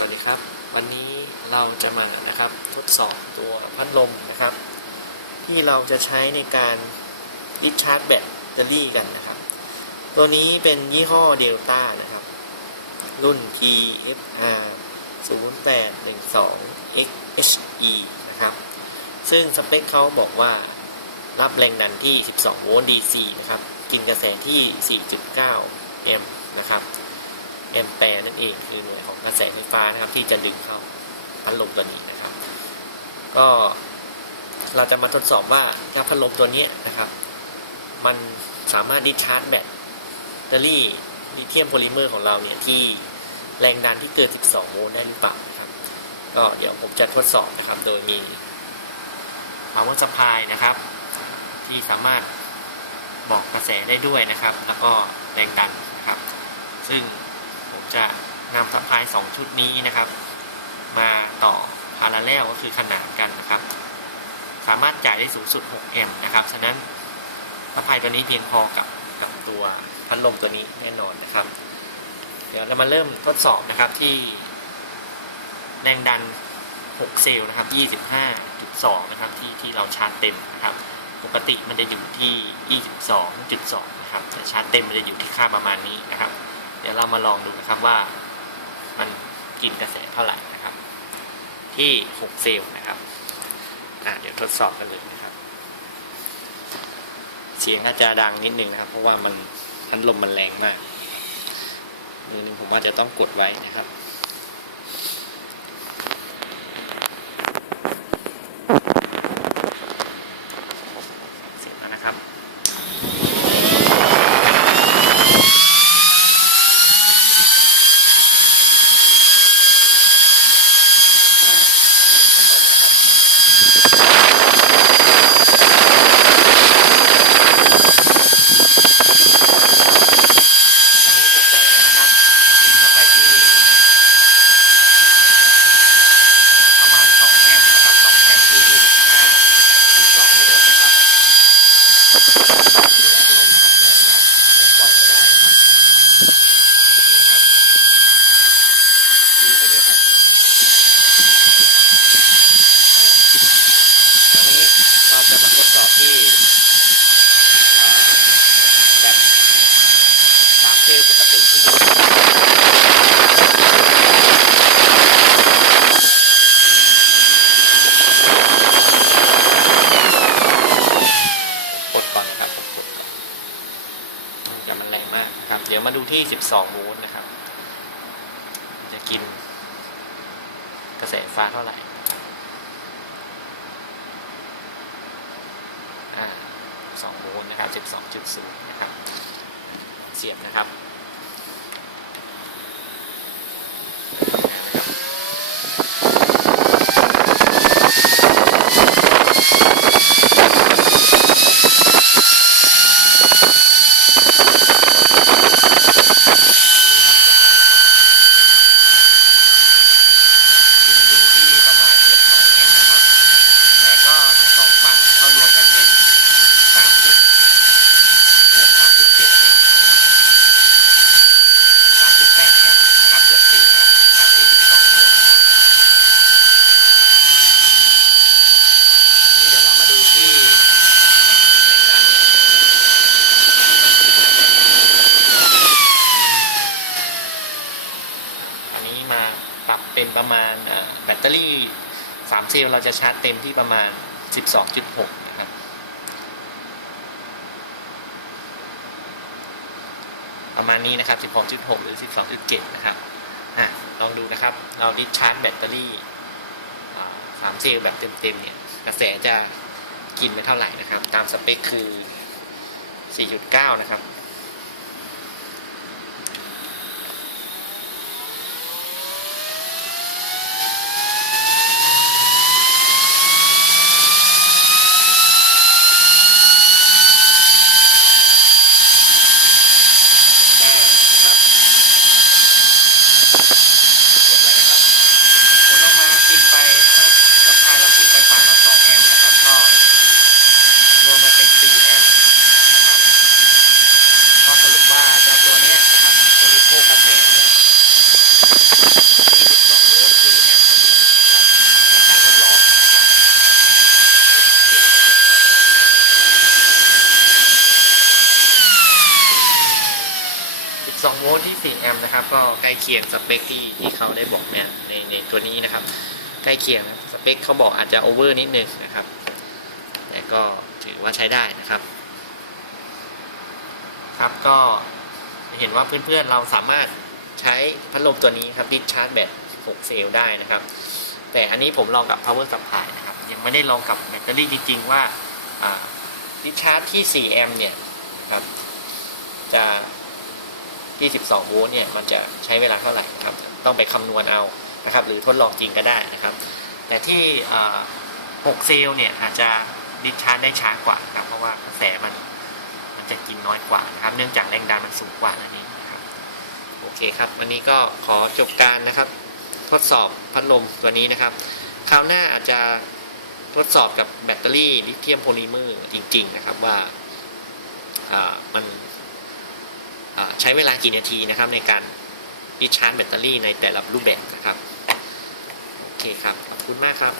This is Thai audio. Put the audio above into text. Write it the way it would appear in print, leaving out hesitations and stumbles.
สวัสดีครับวันนี้เราจะมาทดสอบตัวพัดลมนะครับที่เราจะใช้ในการดิสชาร์จแบตเตอรี่กันนะครับตัวนี้เป็นยี่ห้อเดลต้านะครับรุ่น TFR 0812 XHE นะครับซึ่งสเปคเขาบอกว่ารับแรงดันที่12โวลต์ DC นะครับกินกระแสที่ 4.9 แอมป์นะครับแอมแปร์นั่นเองคือหน่วยของกระแสไฟฟ้านะครับที่จะดึงเข้าพัดลมตัวนี้นะครับก็เราจะมาทดสอบว่าพัดลมตัวนี้นะครับมันสามารถดิสชาร์จแบตเตอรี่ลิเธียมโพลิเมอร์ของเราเนี่ยที่แรงดันที่เกิน12โวลต์ได้หรือเปล่าครับก็เดี๋ยวผมจะทดสอบนะครับโดยมีpower supply นะครับที่สามารถบอกกระแสได้ด้วยนะครับแล้วก็แรงดันนะครับซึ่งผมจะนำซัพพลาย2ชุดนี้นะครับมาต่อพาราเลลก็คือขนานกันนะครับสามารถจ่ายได้สูงสุด6แอมป์นะครับฉะนั้นซัพพลายตัวนี้เพียงพอกับตัวพัดลมตัวนี้แน่นอนนะครับเดี๋ยวเรามาเริ่มทดสอบนะครับที่แรงดัน6เซลล์นะครับ 25.2 นะครับที่เราชาร์จเต็มนะครับปกติมันจะอยู่ที่ 22.2 นะครับแต่ชาร์จเต็มมันจะอยู่ที่ค่าประมาณนี้นะครับเดี๋ยวเรามาลองดูนะครับว่ามันกินกระแสเท่าไหร่นะครับที่6เซลล์นะครับเดี๋ยวทดสอบกันเลยนะครับเสียงอาจจะดังนิดนึงนะครับเพราะว่าพัดลมมันแรงมากมือนึงผมอาจจะต้องกดไว้นะครับเสียงแล้วนะครับเราจะมาทดสอบที่แบบตามเทปปกติที่กดก่อนนะครับผมกดก่อนแต่มันแรงมากนะครับเดี๋ยวมาดูที่12โวลต์นะครับจะกินกระแสไฟฟ้าเท่าไหร่2โวลต์นะครับ 12.0 นะครับเสียบนะครับปรับเป็นประมาณแบตเตอรี่3เซลล์เราจะชาร์จเต็มที่ประมาณ 12.6 นะครับประมาณนี้นะครับ 12.6 หรือ 12.7 นะครับลองดูนะครับเราดิสชาร์จแบตเตอรี่3เซลล์แบบเต็มๆเนี่ยกระแสจะกินไปเท่าไหร่นะครับตามสเปคคือ 4.9 นะครับรวมมาเป็น4แอมป์นะครับ ก็ใกล้เคียงสเปคที่เขาได้บอกเนี่ยในตัวนี้นะครับใกล้เคียงสเปคเขาบอกอาจจะโอเวอร์นิดนึงนะครับแต่ก็ถือว่าใช้ได้นะครับครับก็เห็นว่าเพื่อนๆเราสามารถใช้พัดลมตัวนี้ครับดิสชาร์จแบต6เซลล์ได้นะครับแต่อันนี้ผมลองกับ power supply นะครับยังไม่ได้ลองกับแบตเตอรี่จริงๆว่าดิสชาร์จที่4แอมป์เนี่ยครับจะที่12โวลต์เนี่ยมันจะใช้เวลาเท่าไหร่นะครับต้องไปคำนวณเอานะครับหรือทดลองจริงก็ได้นะครับแต่ที่6เซลล์เนี่ยอาจจะดิสชาร์จได้ช้ากว่าครับเพราะว่ากระแสมันจะกินน้อยกว่านะครับเนื่องจากแรงดันมันสูงกว่านั่นเองนะครับโอเคครับวันนี้ก็ขอจบการนะครับทดสอบพัดลมตัวนี้นะครับคราวหน้าอาจจะทดสอบกับแบตเตอรี่ลิเธียมโพลิเมอร์จริงๆนะครับว่ามันใช้เวลากี่นาทีนะครับในการดิสชาร์จแบตเตอรี่ในแต่ละรูปแบบนะครับโอเคครับขอบคุณมากครับ